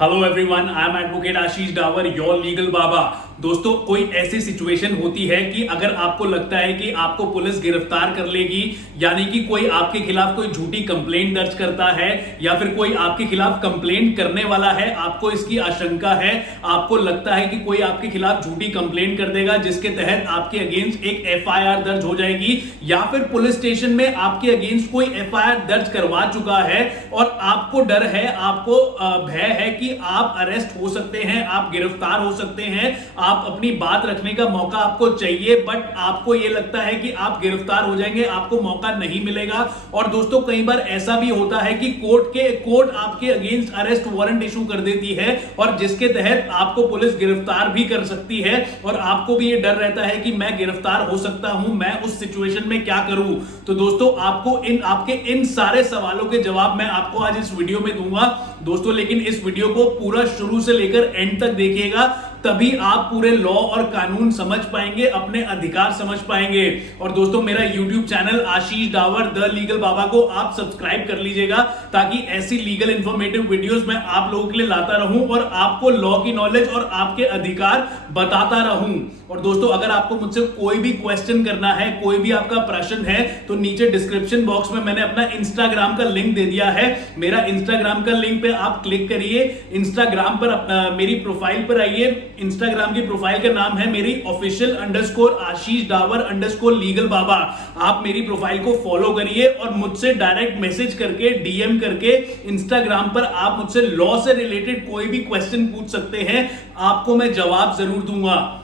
Hello everyone, I am advocate Ashish Dawar, your legal baba. दोस्तों, कोई ऐसी सिचुएशन होती है कि अगर आपको लगता है कि आपको पुलिस गिरफ्तार कर लेगी, यानी कि कोई आपके खिलाफ कोई झूठी कंप्लेंट दर्ज करता है या फिर कोई आपके खिलाफ कंप्लेंट करने वाला है, आपको इसकी आशंका है, आपको लगता है कि कोई आपके खिलाफ झूठी कंप्लेंट कर देगा जिसके तहत आपके अगेंस्ट एक एफआईआर दर्ज हो जाएगी, या फिर पुलिस स्टेशन में आपके अगेंस्ट कोई एफआईआर दर्ज करवा चुका है और आपको डर है, आपको भय है कि आप अरेस्ट हो सकते हैं, आप गिरफ्तार हो सकते हैं, आप अपनी बात रखने का मौका आपको चाहिए, बट आपको यह लगता है कि आप गिरफ्तार हो जाएंगे, आपको मौका नहीं मिलेगा। और दोस्तों, कई बार ऐसा भी होता है कि कोर्ट आपके अगेंस्ट अरेस्ट वारंट इशू कर देती है और जिसके तहत आपको पुलिस गिरफ्तार भी कर सकती है और आपको भी ये डर रहता है कि मैं गिरफ्तार हो सकता हूं, मैं उस सिचुएशन में क्या करूं। तो दोस्तों, आपके इन सारे सवालों के जवाब मैं आपको आज इस वीडियो में दूंगा दोस्तों, लेकिन इस वीडियो को पूरा शुरू से लेकर एंड तक देखिएगा, तभी आप पूरे लॉ और कानून समझ पाएंगे, अपने अधिकार समझ पाएंगे। और दोस्तों, मेरा YouTube channel Ashish Dawar the legal baba को आप सब्सक्राइब कर लीजिएगा ताकि ऐसी लीगल इंफॉर्मेटिव वीडियोस मैं आप लोगों के लिए लाता रहूं और आपको लॉ की नॉलेज और आपके अधिकार बताता रहूं। और दोस्तों, अगर आपको मुझसे कोई भी क्वेश्चन करना है, कोई भी आपका प्रश्न है, तो नीचे डिस्क्रिप्शन बॉक्स में मैंने अपना इंस्टाग्राम का लिंक दे दिया है। मेरा इंस्टाग्राम का लिंक पे आप क्लिक करिए, इंस्टाग्राम पर मेरी प्रोफाइल पर आइए। इंस्टाग्राम की प्रोफाइल का नाम है मेरी ऑफिशियल _आशीष डावर _लीगल बाबा। आप मेरी प्रोफाइल को फॉलो करिए और मुझसे डायरेक्ट मैसेज करके, डीएम करके इंस्टाग्राम पर आप मुझसे लॉ से रिलेटेड कोई भी क्वेश्चन पूछ सकते हैं, आपको मैं जवाब जरूर दूंगा।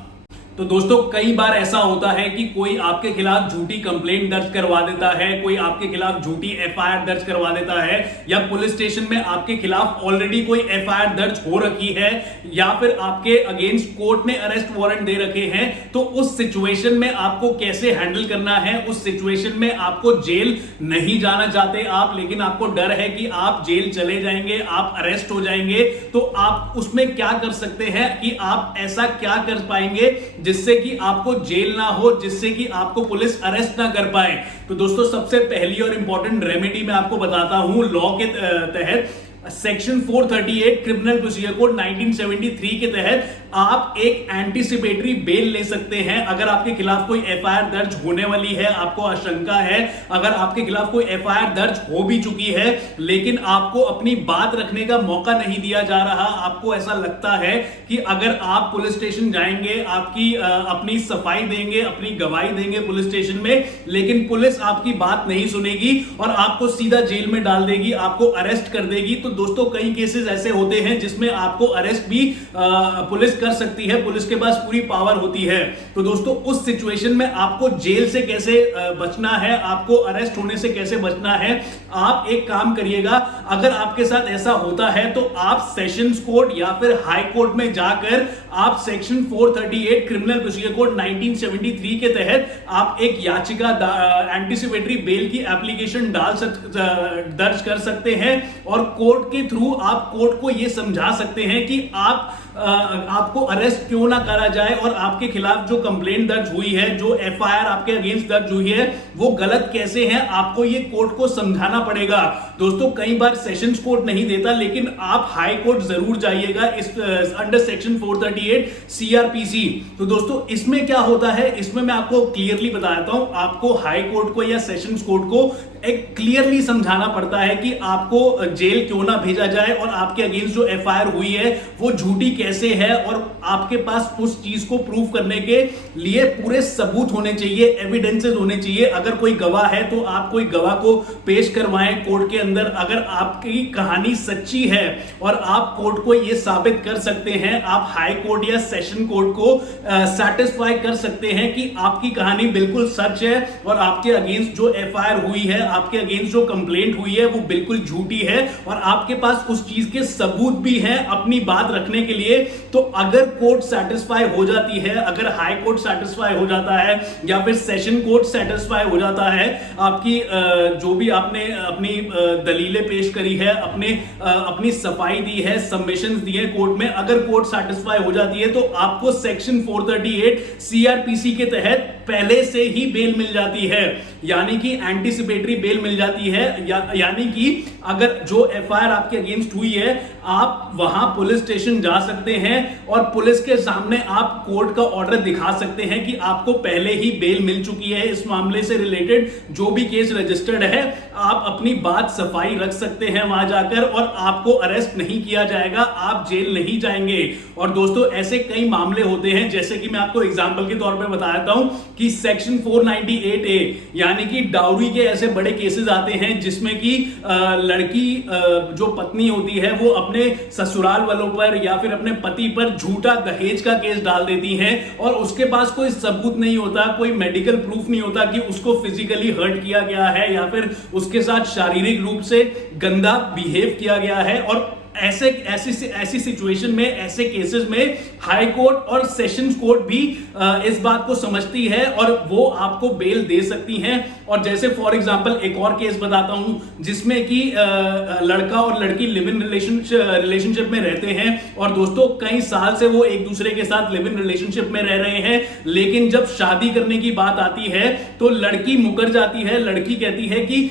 तो दोस्तों, कई बार ऐसा होता है कि कोई आपके खिलाफ झूठी कंप्लेंट दर्ज करवा देता है, कोई आपके खिलाफ झूठी एफआईआर दर्ज करवा देता है, या पुलिस स्टेशन में आपके खिलाफ ऑलरेडी कोई एफआईआर दर्ज हो रखी है, या फिर आपके अगेंस्ट कोर्ट ने अरेस्ट वारंट दे रखे हैं। तो उस सिचुएशन में आपको कैसे हैंडल करना है, उस सिचुएशन में आपको जेल नहीं जाना चाहते आप, लेकिन आपको डर है कि आप जेल चले जाएंगे, आप अरेस्ट हो जाएंगे, तो आप उसमें क्या कर सकते हैं कि आप ऐसा क्या कर पाएंगे जिससे कि आपको जेल ना हो, जिससे कि आपको पुलिस अरेस्ट ना कर पाए। तो दोस्तों, सबसे पहली और इंपॉर्टेंट रेमेडी मैं आपको बताता हूं लॉ के तहत। सेक्शन 438 क्रिमिनल प्रोसीजर कोड 1973 के तहत आप एक एंटीसिपेटरी बेल ले सकते हैं। अगर आपके खिलाफ कोई एफआईआर दर्ज होने वाली है, आपको आशंका है, अगर आपके खिलाफ कोई एफआईआर दर्ज हो भी चुकी है लेकिन आपको अपनी बात रखने का मौका नहीं दिया जा रहा, आपको ऐसा लगता है कि अगर आप पुलिस स्टेशन जाएंगे, अपनी सफाई देंगे, अपनी गवाही देंगे पुलिस स्टेशन में, लेकिन पुलिस आपकी बात नहीं सुनेगी और आपको सीधा जेल में डाल देगी, आपको अरेस्ट कर देगी। तो दोस्तों, कई केसेस ऐसे होते हैं जिसमें आपको अरेस्ट भी पुलिस कर सकती है, पुलिस के पास पूरी पावर होती है। तो दोस्तों, उस सिचुएशन में आपको जेल से कैसे बचना है, आपको अरेस्ट होने से कैसे बचना है, आप एक काम करिएगा। अगर आपके साथ ऐसा होता है तो आप सेशंस कोर्ट या फिर हाई कोर्ट में जाकर आप सेक्शन 438 क्रिमिनल प्रोसीजर कोड 1973 के तहत आप एक याचिका एंटीसिपेटरी बेल की एप्लीकेशन दर्ज कर सकते हैं और कोर्ट के थ्रू आप कोर्ट को यह समझा सकते हैं कि आपको अरेस्ट क्यों ना करा जाए और आपके खिलाफ जो कंप्लेंट दर्ज हुई है, जो एफआईआर आपके अगेंस्ट दर्ज हुई है, वो गलत कैसे है, आपको ये कोर्ट को समझाना पड़ेगा। दोस्तों, कई बार सेशंस कोर्ट नहीं देता, लेकिन आप हाई कोर्ट जरूर जाइएगा इस अंडर सेक्शन 438 सीआरपीसी। तो दोस्तों, इसमें क्या होता है, इसमें मैं आपको क्लियरली बताता हूं। आपको हाई कोर्ट को या सेशंस कोर्ट को एक क्लियरली समझाना पड़ता है कि आपको जेल क्यों ना भेजा जाए और आपके अगेंस्ट जो एफआईआर हुई है वो झूठी कैसे है, और आपके पास उस चीज को प्रूव करने के लिए पूरे सबूत होने चाहिए, एविडेंसेस होने चाहिए। अगर कोई गवाह है तो आप कोई गवाह को पेश करवाएं कोर्ट के अंदर। अगर आपकी कहानी सच्ची है और आप कोर्ट को यह साबित कर सकते हैं, आप हाई कोर्ट या सेशन कोर्ट को सेटिस्फाई कर सकते हैं कि आपकी कहानी बिल्कुल सच है और आपके अगेंस्ट जो एफआईआर हुई है, आपके अगेंस्ट जो कंप्लेंट हुई है वो बिल्कुल झूठी है और आपके पास उस चीज के सबूत भी हैं अपनी बात रखने के लिए। तो अगर कोर्ट सेटिस्फाई हो जाती है, अगर हाई कोर्ट सेटिस्फाई हो जाता है या फिर सेशन कोर्ट सेटिस्फाई हो जाता है, आपकी जो भी आपने अपनी दलीलें पेश करी है, अपनी सफाई दी है, सबमिशंस दी है कोर्ट में, अगर कोर्ट सेटिस्फाई हो जाती है तो आपको सेक्शन 438 सीआरपीसी के तहत पहले से ही बेल मिल जाती है, यानी कि एंटीसिपेटरी बेल मिल जाती है। यानी कि अगर जो एफआईआर आपके अगेंस्ट हुई है, आप वहां पुलिस स्टेशन जा सकते हैं और पुलिस के सामने आप कोर्ट का ऑर्डर दिखा सकते हैं कि आपको पहले ही बेल मिल चुकी है। इस मामले से रिलेटेड जो भी केस रजिस्टर्ड है, आप अपनी बात सफाई रख सकते हैं वहां जाकर और आपको अरेस्ट नहीं किया जाएगा, आप जेल नहीं जाएंगे। और दोस्तों ऐसे कई मामले होते हैं, जैसे कि मैं आपको एग्जांपल के तौर पे बता देता हूं कि सेक्शन 498A यानी कि डाउरी के ऐसे बड़े केसेस आते हैं जिसमें कि लड़की जो पत्नी होती है वो अपने ससुराल वालों पर या फिर अपने पति पर झूठा दहेज का केस डाल देती हैं और उसके पास कोई सबूत नहीं होता, कोई मेडिकल प्रूफ नहीं होता कि उसको फिजिकली हर्ट किया गया है या फिर उसके साथ शारीरिक रूप से गंदा बिहेव किया गया है। और ऐसी सिचुएशन में, ऐसे केसेस में हाई कोर्ट और सेशंस कोर्ट भी इस बात को समझती है और वो आपको बेल दे सकती हैं। और जैसे फॉर एग्जांपल एक और केस बताता हूं जिसमें कि लड़का और लड़की लिव इन रिलेशनशिप में रहते हैं और दोस्तों कई साल से वो एक दूसरे के साथ लिव इन रिलेशनशिप में रह रहे हैं, लेकिन जब शादी करने की बात आती है तो लड़की मुकर जाती है। लड़की कहती है कि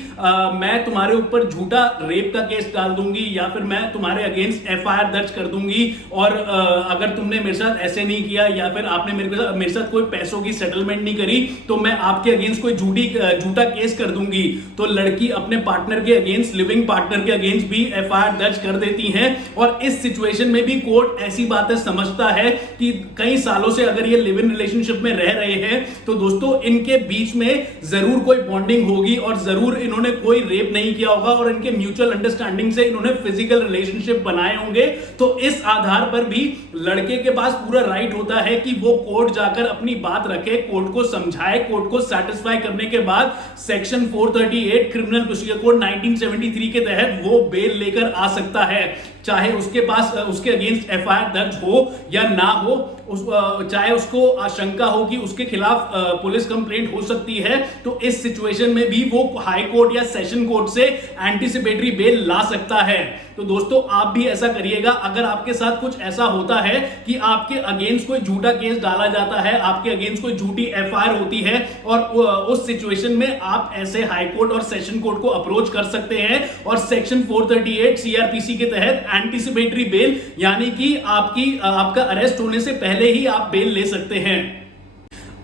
मैं तुम्हारे ऊपर झूठा रेप का केस डाल दूंगी या फिर मैं तुम्हारे अगेंस्ट एफआईआर दर्ज कर दूंगी और अगर तुमने मेरे साथ ऐसे नहीं किया या फिर आपने मेरे साथ कोई पैसों की सेटलमेंट नहीं करी तो मैं आपके अगेंस्ट कोई झूठा केस कर दूंगी। तो लड़की अपने पार्टनर के अगेंस्ट, लिविंग पार्टनर के अगेंस्ट भी एफआईआर दर्ज कर देती है। और इस सिचुएशन में भी कोर्ट ऐसी बातें समझता है कि कई सालों से अगर ये लिव इन रिलेशनशिप में रह रहे हैं तो दोस्तों इनके बीच में जरूर कोई बॉन्डिंग होगी और जरूर इन्होंने कोई रेप नहीं किया होगा और इनके म्यूचुअल अंडरस्टैंडिंग से इन्होंने फिजिकल रिलेशनशिप बनाए होंगे। तो इस आधार पर भी लड़के के पास पूरा राइट होता है कि वो कोर्ट जाकर अपनी बात रखे, कोर्ट को समझाए, कोर्ट को सेटिस्फाई करने के बाद सेक्शन 438 क्रिमिनल प्रोसीजर कोड 1973 के तहत वो बेल लेकर आ सकता है। चाहे उसके पास उसके अगेंस्ट एफआईआर दर्ज हो या ना हो, चाहे उसको आशंका हो कि उसके खिलाफ पुलिस कंप्लेंट हो सकती है, तो इस सिचुएशन में भी वो हाई कोर्ट या सेशन कोर्ट से एंटीसिपेटरी बेल ला सकता है। तो दोस्तों आप भी ऐसा करिएगा। अगर आपके साथ कुछ ऐसा होता है कि आपके अगेंस्ट कोई झूठा केस डाला जाता है, आपके अगेंस्ट कोई झूठी एफआईआर होती है और उस सिचुएशन में आप ऐसे हाई कोर्ट और सेशन कोर्ट को अप्रोच कर सकते हैं और सेक्शन 438 सीआरपीसी के तहत एंटीसिपेटरी बेल यानी कि आपका अरेस्ट होने से पहले ही आप बेल ले सकते हैं।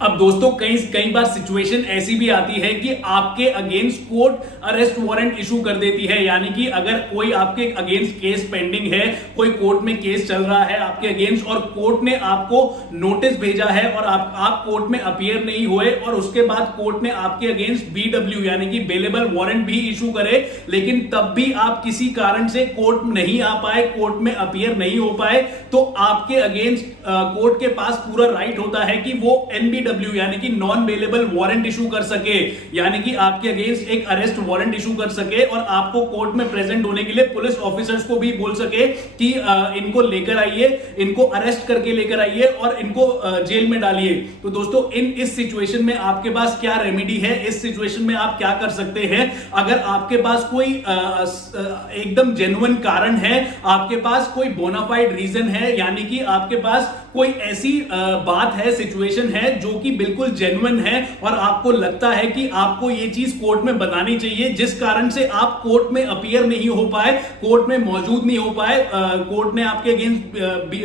अब दोस्तों कई बार सिचुएशन ऐसी भी आती है कि आपके against court arrest warrant issue कर देती है, यानी कि अगर कोई आपके अगेंस्ट केस पेंडिंग है, कोई कोर्ट में केस चल रहा है आपके अगेंस्ट और कोर्ट ने आपको नोटिस भेजा है और आप कोर्ट में अपीयर नहीं हुए और उसके बाद कोर्ट ने आपके अगेंस्ट BW यानी कि बेलेबल वारंट भी इशू करे, लेकिन तब भी आप किसी कारण से कोर्ट नहीं आ पाए, कोर्ट में अपीयर नहीं हो पाए, तो आपके अगेंस्ट कोर्ट के पास पूरा राइट होता है कि वो NBW यानी कि नॉन बेलेबल वारंट इशू कर सके, यानी कि आपके अगेंस्ट एक अरेस्ट वारंट इशू कर सके और आपको कोर्ट में प्रेजेंट होने के लिए पुलिस ऑफिसर्स को भी बोल सके कि इनको लेकर आइए, इनको अरेस्ट करके लेकर आइए और इनको जेल में डालिए। तो दोस्तों इस सिचुएशन में आपके पास क्या रेमेडी है, इस सिचुएशन में आप क्या कर सकते हैं? अगर आपके पास कोई एकदम जेन्युइन कारण है, आपके पास कोई बोनाफाइड रीजन है, यानी कि आपके पास कोई ऐसी बात है, सिचुएशन है जो कि बिल्कुल जेन्युइन है और आपको लगता है कि आपको ये चीज कोर्ट में बतानी चाहिए, जिस कारण से आप कोर्ट में अपीयर नहीं हो पाए, कोर्ट में मौजूद नहीं हो पाए, कोर्ट ने आपके अगेंस्ट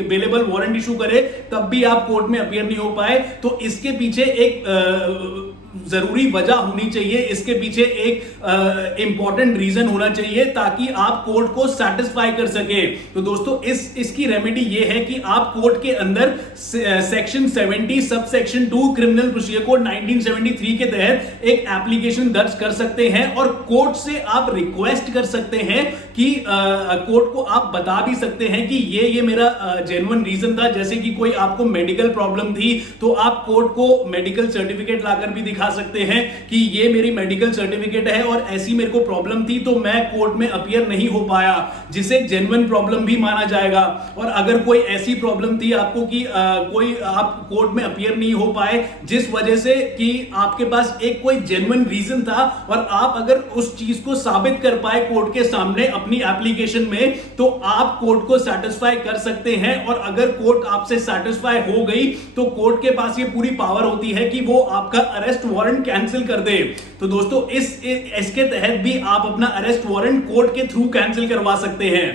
बेलेबल वारंट इशू करे तब भी आप कोर्ट में अपीयर नहीं हो पाए, तो इसके पीछे एक जरूरी वजह होनी चाहिए, इसके पीछे एक इंपॉर्टेंट रीजन होना चाहिए ताकि आप कोर्ट को सेटिस्फाई कर सके। तो दोस्तों इसकी रेमेडी ये है कि आप कोर्ट के अंदर section 70 sub section 2 criminal procedure code 1973 के तहत एक एप्लीकेशन दर्ज कर सकते हैं और कोर्ट से आप रिक्वेस्ट कर सकते हैं कि कोर्ट को आप बता भी सकते हैं कि ये मेरा जेन्युइन रीजन था। जैसे कि कोई आपको मेडिकल प्रॉब्लम थी तो आप कोर्ट को मेडिकल सर्टिफिकेट लाकर भी दिखा सकते हैं कि ये मेरी मेडिकल सर्टिफिकेट है और ऐसी मेरे को प्रॉब्लम थी तो मैं कोर्ट में अपीयर नहीं हो पाया, जिसे जेन्युइन प्रॉब्लम भी माना जाएगा। और अगर कोई ऐसी प्रॉब्लम थी आपको कि कोई आप कोर्ट में अपीयर नहीं हो पाए जिस वजह से कि आपके पास एक कोई जेन्युइन रीजन था और आप अगर उस चीज को साबित कर पाए कोर्ट के सामने अपनी एप्लीकेशन में, तो आप कोर्ट को सेटिस्फाई कर सकते हैं। और अगर कोर्ट आपसे सेटिस्फाई हो गई तो कोर्ट के पास ये पूरी पावर होती है कि वो आपका अरेस्ट वारंट कैंसिल कर दे। तो दोस्तों इसके तहत भी आप अपना अरेस्ट वारंट कोर्ट के थ्रू कैंसिल करवा सकते हैं।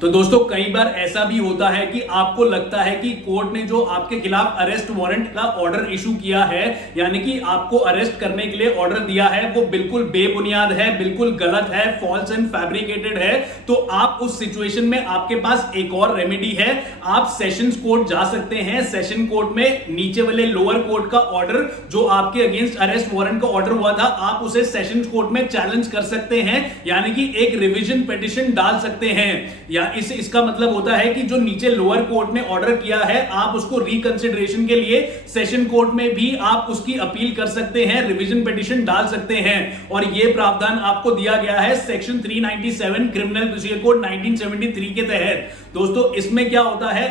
तो दोस्तों कई बार ऐसा भी होता है कि आपको लगता है कि कोर्ट ने जो आपके खिलाफ अरेस्ट वारंट का ऑर्डर इशू किया है, यानी कि आपको अरेस्ट करने के लिए ऑर्डर दिया है, वो बिल्कुल बेबुनियाद है, बिल्कुल गलत है, फॉल्स एंड फैब्रिकेटेड है। तो आप उस सिचुएशन में आपके पास एक और रेमेडी है, आप सेशंस कोर्ट जा सकते हैं। सेशन कोर्ट में नीचे वाले लोअर कोर्ट का ऑर्डर जो आपके अगेंस्ट अरेस्ट वारंट का ऑर्डर हुआ था, आप उसे सेशंस कोर्ट में चैलेंज कर सकते हैं, यानी कि एक रिवीजन पिटीशन डाल सकते हैं। या इसका मतलब होता है कि जो नीचे लोअर कोर्ट ने ऑर्डर किया है, आप उसको रिकंसिडरेशन के लिए सेशन कोर्ट में भी आप उसकी अपील कर सकते हैं, रिवीजन पिटीशन डाल सकते हैं। और यह प्रावधान आपको दिया गया है सेक्शन 397 क्रिमिनल प्रोसीजर कोड 1973 के तहत। दोस्तों इसमें क्या होता है,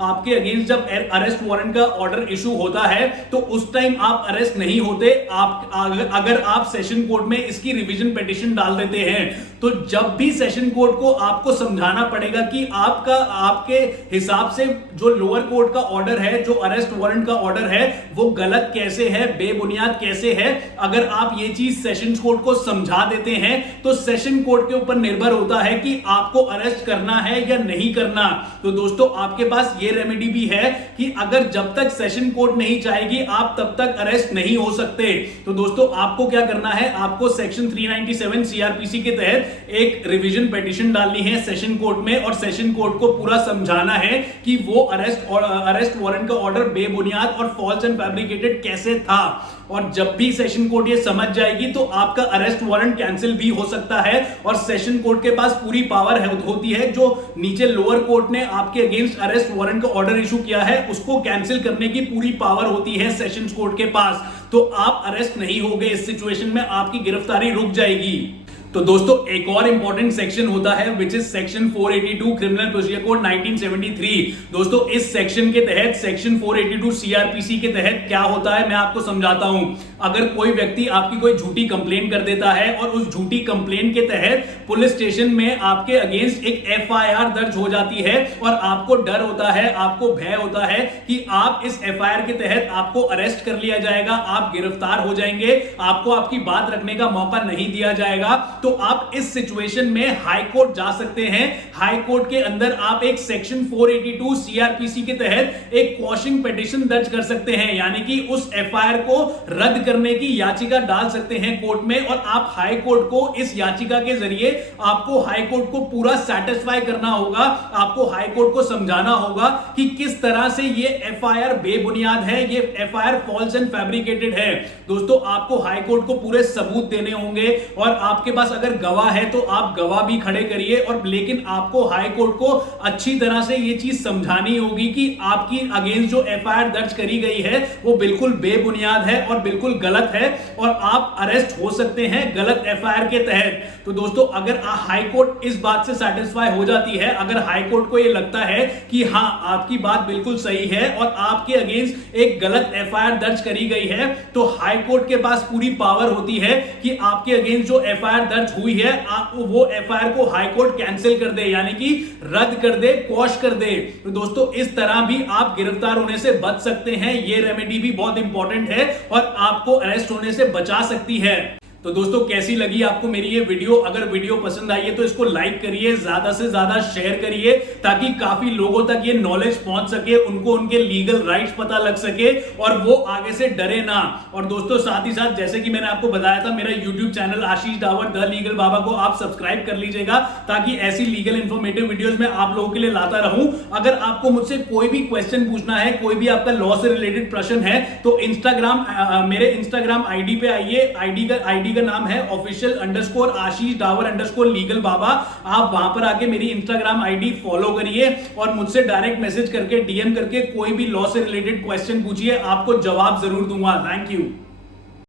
आपके अगेंस्ट जब अरेस्ट वारंट का ऑर्डर इशू होता है तो उस टाइम आप अरेस्ट नहीं होते। अगर आप सेशन कोर्ट में इसकी रिवीजन पिटीशन डाल देते हैं तो जब भी सेशन कोर्ट को आपको समझाना पड़ेगा कि आपके हिसाब से जो लोअर कोर्ट का ऑर्डर है, जो अरेस्ट वारंट का ऑर्डर है, वो गलत कैसे है, बेबुनियाद कैसे है, अगर आप ये चीज सेशन कोर्ट को समझा देते हैं तो सेशन कोर्ट के ऊपर निर्भर होता है कि आपको अरेस्ट करना है या नहीं करना। तो दोस्तों आपके पास ये रेमेडी भी है कि अगर जब तक सेशन कोर्ट नहीं चाहेगी आप तब तक अरेस्ट नहीं हो सकते। तो दोस्तों आपको क्या करना है, आपको सेक्शन 397 सीआरपीसी के तहत एक रिवीजन पिटीशन डालनी है सेशन कोर्ट में, और सेशन कोर्ट को पूरा समझाना है कि वो अरेस्ट वारंट का ऑर्डर बेबुनियाद और फॉल्स एंड फैब्रिकेटेड कैसे था। और जब भी सेशन कोर्ट ये समझ जाएगी तो आपका अरेस्ट वारंट कैंसिल भी हो सकता है, और सेशन कोर्ट के पास पूरी पावर होती है जो नीचे लोअर कोर्ट ने आपके अगेंस्ट अरेस्ट वारंट का ऑर्डर इशू किया है उसको कैंसिल करने की पूरी पावर होती है सेशंस कोर्ट के पास। तो आप अरेस्ट नहीं होगे, इस सिचुएशन में आपकी गिरफ्तारी रुक जाएगी। तो दोस्तों एक और इंपॉर्टेंट सेक्शन होता है which is section 482 criminal procedure code 1973। दोस्तों इस सेक्शन के तहत, सेक्शन 482 सीआरपीसी के तहत क्या होता है मैं आपको समझाता हूं। अगर कोई व्यक्ति आपकी कोई झूठी कंप्लेंट कर देता है और उस झूठी कंप्लेंट के तहत पुलिस स्टेशन में आपके अगेंस्ट एक एफआईआर दर्ज हो जाती है और आपको डर होता है, आपको भय होता है कि आप इस एफआईआर के तहत आपको अरेस्ट कर लिया जाएगा, आप गिरफ्तार हो जाएंगे, आपको आपकी बात रखने का मौका नहीं दिया जाएगा, तो आप इस सिचुएशन में हाई कोर्ट जा सकते हैं। हाई कोर्ट के अंदर आप एक सेक्शन 482 सीआरपीसी के तहत एक क्वॉशिंग पिटीशन दर्ज कर सकते हैं, यानी कि उस एफआईआर को रद्द करने की याचिका डाल सकते हैं कोर्ट में। और आप हाई कोर्ट को इस याचिका के जरिए आपको हाई कोर्ट को पूरा सेटिस्फाई करना होगा, आपको हाई कोर्ट को समझाना होगा कि किस तरह से ये एफआईआर बेबुनियाद है, ये एफआईआर फॉल्स एंड फैब्रिकेटेड है। दोस्तों आपको हाई कोर्ट को पूरे सबूत देने होंगे, और आपके पास अगर गवाह है तो आप गवाह भी खड़े करिए, और लेकिन आपको हाई कोर्ट को अच्छी तरह से ये चीज समझानी होगी कि आपकी अगेंस्ट जो एफआईआर दर्ज करी गई है वो बिल्कुल बेबुनियाद है और बिल्कुल गलत है, और आप अरेस्ट हो सकते हैं गलत एफआईआर के तहत। तो दोस्तों अगर हाई कोर्ट इस बात से सेटिस्फाई हो जाती है, अगर हाई कोर्ट को ये लगता है कि हां आपकी बात बिल्कुल सही है और आपके अगेंस्ट एक गलत एफआईआर दर्ज करी गई है, तो हाई कोर्ट के पास पूरी पावर होती है कि आपके अगेंस्ट जो एफआईआर दर्ज हुई है वो एफआईआर को हाई कोर्ट कैंसिल कर दे, यानी कि रद्द कर दे, क्वॉश कर दे। तो दोस्तों इस तरह भी आप गिरफ्तार होने से बच सकते हैं। ये रेमेडी भी बहुत इंपॉर्टेंट है और आपको अरेस्ट होने से बचा सकती है। तो दोस्तों कैसी लगी आपको मेरी ये वीडियो? अगर वीडियो पसंद आई है तो इसको लाइक करिए, ज्यादा से ज्यादा शेयर करिए, ताकि काफी लोगों तक ये नॉलेज पहुंच सके, उनको उनके लीगल राइट्स पता लग सके और वो आगे से डरे ना। और दोस्तों साथ ही साथ जैसे कि मैंने आपको बताया था, मेरा YouTube channel Ashish Dawar the legal baba को आप सब्सक्राइब कर लीजिएगा, ताकि ऐसी लीगल इंफॉर्मेटिव वीडियोस मैं आप लोगों के लिए लाता रहूं। अगर आपको मुझसे कोई भी क्वेश्चन पूछना है, कोई भी आपका लॉ से रिलेटेड प्रश्न है, तो मेरे इंस्टाग्राम आईडी पे आइए। आईडी का नाम है official_ आशीष डावर _लीगल बाबा। आप वहां पर आके मेरी इंस्टाग्राम आईडी फॉलो करिए और मुझसे डायरेक्ट मैसेज करके, डीएम करके कोई भी लॉ से रिलेटेड क्वेश्चन पूछिए, आपको जवाब जरूर दूंगा। Thank you.